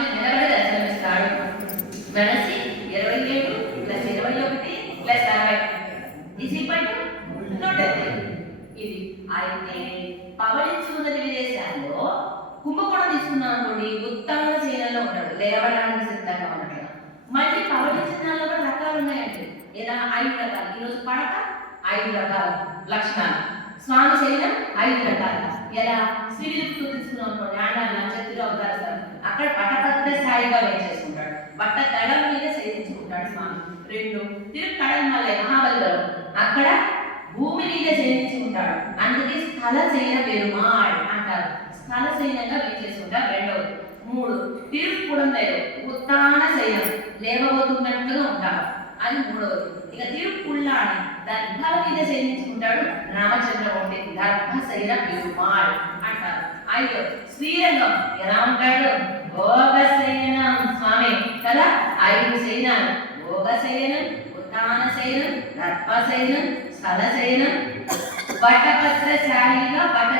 స్వామి నిలబడి దర్శనమిస్తాడు. మనసి 27 plus 21 plus 60 is equal to 180. ఇది అయితే పవళించుకున్న విదేశాల్లో కుంభకోణం తీసుకున్నాం అనుకోండి, ఉత్తాన శైలంలో ఉంటాడు, లేవడానికి సిద్ధంగా ఉన్నట్టుగా. మళ్ళీ పవళించిన కూడా రకాలు ఉన్నాయండి. ఎలా 5 రకాలు. ఈరోజు పడక 5 రకాల లక్షణాలు, స్వామి శైలం 5 రకాలు. ఎలా శ్రీవిలుపుతూ తీసుకున్నాం అనుకోండి, ఆండాలు నక్షత్రులు అవతారిస్తారు. అక్కడ పటపత్ర స్థాయిగా వేచేసుకుంటాడు, బట్ట దళం మీద శయనించుకుంటాడు స్వామి. 2 తిరుగు కడల మల్లె మహాబలిపురం, అక్కడ భూమి మీద శయనించుకుంటాడు, అందుకే స్థల శయన పెరుమాళ్ అంటారు. స్థల శయనంగా వేచేసుకుంటారు రెండవది. 3 తిరుగు కుడందైలు ఉత్తాన శయనం, లేవబోతున్నట్టుగా ఉంటారు, అది మూడవది. ఇక తిరుగు పుల్లాడి దాని బల మీద శయనించుకుంటాడు, రామచంద్రమూర్తి గర్భ శయన పెరుమాళ్ అంటారు. 5 శ్రీరంగం ఎలా ఉంటాడు, భోగ శయనం స్వామి కదా. 5 శయనాలు, భోగ శయనం, ఉత్తాన శయనం, గర్భ శయనం, స్థల శయనం, బట్టపత్రశాలిగా బట్ట